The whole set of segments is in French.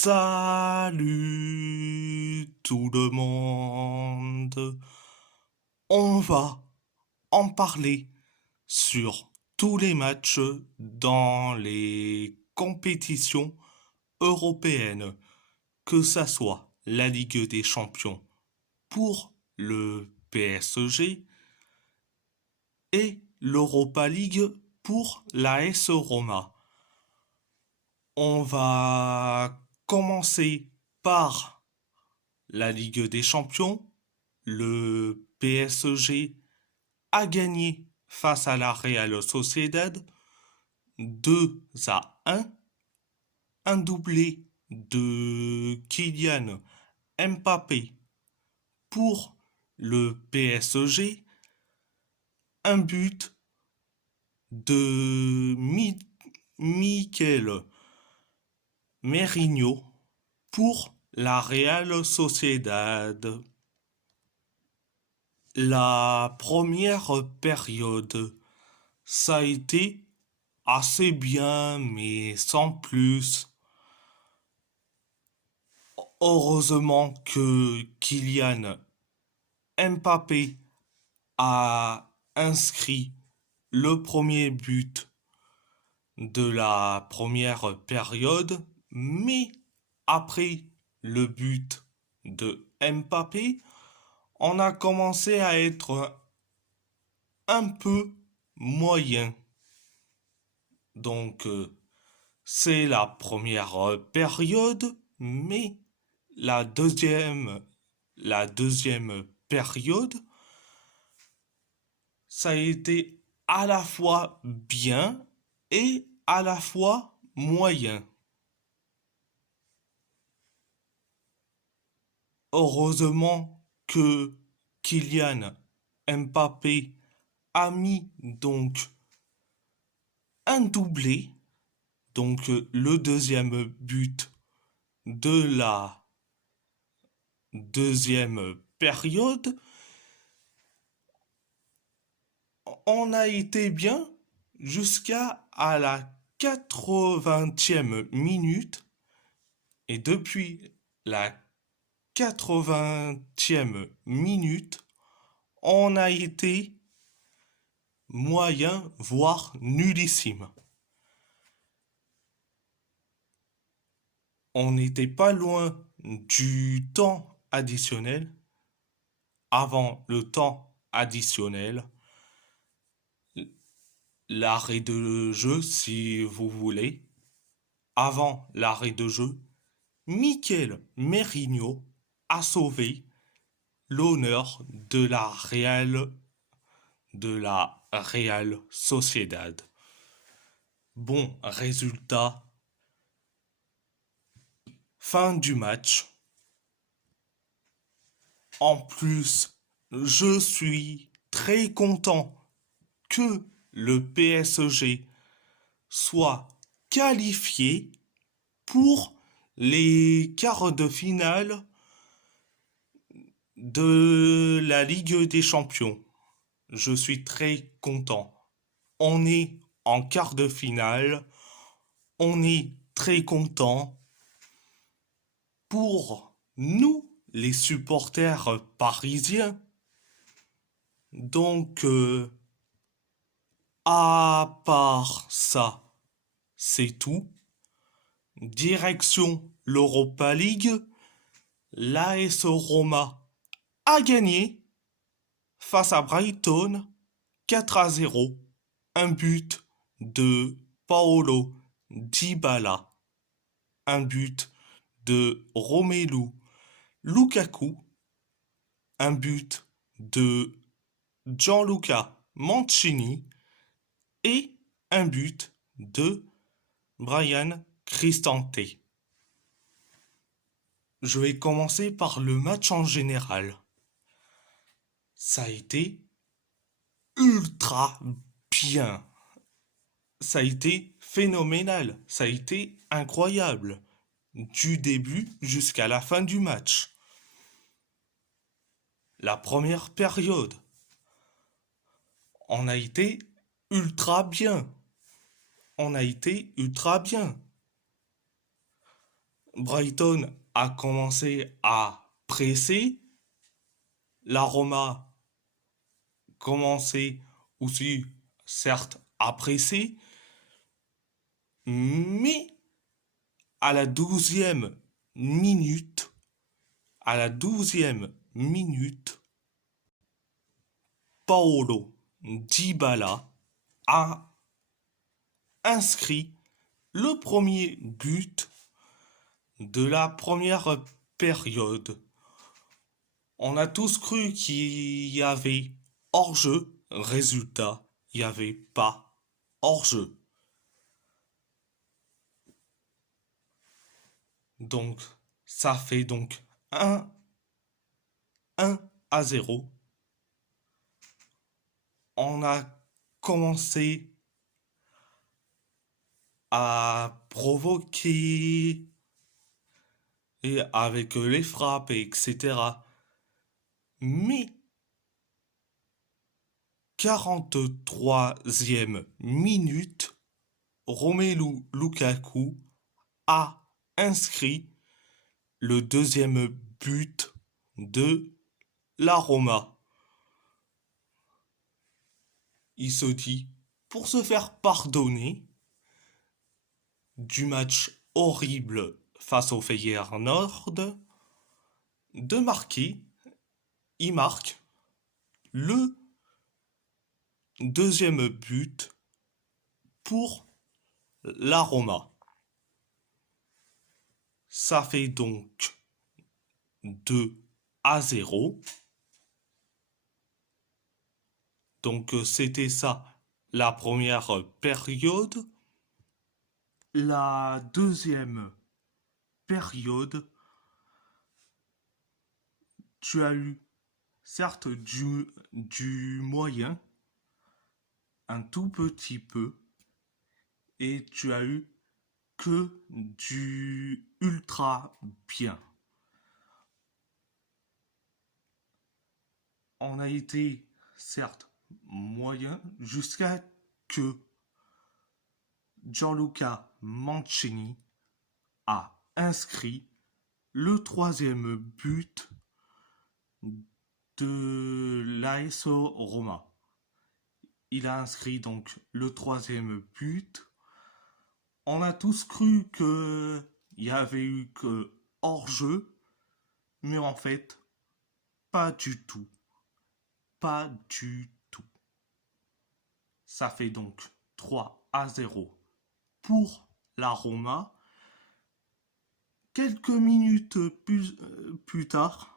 Salut tout le monde. On va en parler sur tous les matchs dans les compétitions européennes, que ça soit la Ligue des Champions pour le PSG et l'Europa League pour l'AS Roma. On va commencer par la Ligue des Champions. Le PSG a gagné face à la Real Sociedad 2-1. Un doublé de Kylian Mbappé pour le PSG. Un but de Mikel Merino pour la Real Sociedad. La première période, ça a été assez bien, mais sans plus. Heureusement que Kylian Mbappé a inscrit le premier but de la première période, mais après le but de Mbappé, on a commencé à être un peu moyen. Donc, c'est la première période, mais la deuxième, la deuxième période, ça a été à la fois bien et à la fois moyen. Heureusement que Kylian Mbappé a mis donc un doublé, donc le deuxième but de la deuxième période. On a été bien jusqu'à la 80e minute et depuis la 80e minute, on a été moyen, voire nullissime. On n'était pas loin du temps additionnel. Avant le temps additionnel, l'arrêt de jeu, si vous voulez. Avant l'arrêt de jeu, Mikel Merino a sauvé l'honneur de la Real Sociedad. Bon résultat. Fin du match. En plus, je suis très content que le PSG soit qualifié pour les quarts de finale de la Ligue des Champions. Je suis très content. On est en quart de finale. On est très content pour nous, les supporters parisiens. Donc, à part ça, c'est tout. Direction l'Europa League. L'AS Roma a gagné face à Brighton 4-0. Un but de Paolo Dybala. Un but de Romelu Lukaku. Un but de Gianluca Mancini et un but de Brian Cristante. Je vais commencer par le match en général. Ça a été ultra bien. Ça a été phénoménal. Ça a été incroyable. Du début jusqu'à la fin du match. La première période. On a été ultra bien. On a été ultra bien. Brighton a commencé à presser. La Roma commençait aussi, certes, à presser. Mais à la 12e minute, à la 12e minute, Paolo Dybala a inscrit le premier but de la première période. On a tous cru qu'il y avait hors-jeu. Résultat, il n'y avait pas hors-jeu. Donc, ça fait donc 1-0. On a commencé à provoquer et avec les frappes, etc. Mais 43e minute, Romelu Lukaku a inscrit le deuxième but de la Roma. Il se dit, pour se faire pardonner du match horrible face au Feyenoord, de marquer, il marque le deuxième but pour la Roma. Ça fait donc 2-0. Donc c'était ça la première période. La deuxième période, tu as eu certes du moyen, un tout petit peu, et tu as eu que du ultra bien. On a été certes moyen jusqu'à que Gianluca Mancini a inscrit le troisième but de l'AS Roma. Il a inscrit donc le troisième but. On a tous cru qu'il y avait eu que hors-jeu, mais en fait, pas du tout. Pas du tout. Ça fait donc 3-0 pour la Roma. Quelques minutes plus tard,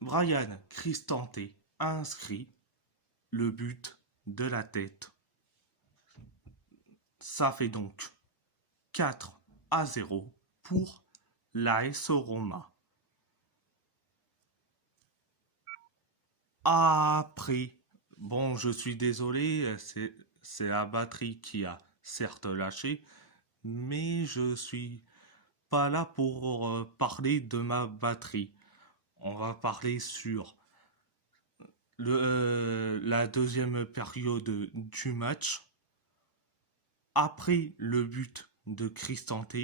Brian Cristante a inscrit le but de la tête. Ça fait donc 4-0 pour l'AS Roma. Après, bon, je suis désolé, c'est la batterie qui a certes lâché, mais je suis pas là pour parler de ma batterie. On va parler sur la deuxième période du match. Après le but de Cristante,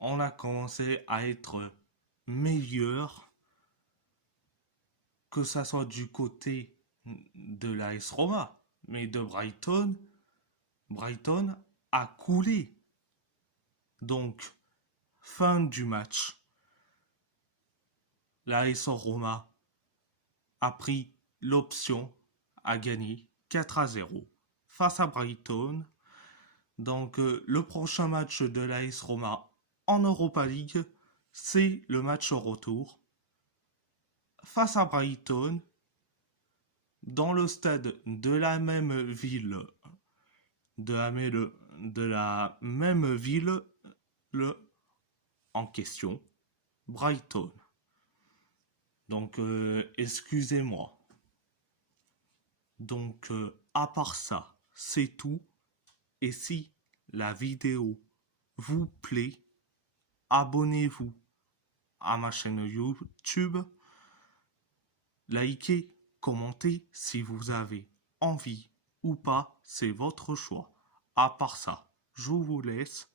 on a commencé à être meilleur, que ça soit du côté de l'AS Roma, mais de Brighton. Brighton a coulé. Donc, fin du match. L'AS Roma a pris l'option à gagner 4-0 face à Brighton. Donc, le prochain match de l'AS Roma en Europa League, c'est le match retour face à Brighton dans le stade de la même ville, de la même ville en question, Brighton. Donc, excusez-moi. Donc, à part ça, c'est tout. Et si la vidéo vous plaît, abonnez-vous à ma chaîne YouTube. Likez, commentez si vous avez envie ou pas, c'est votre choix. À part ça, je vous laisse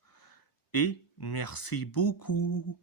et merci beaucoup.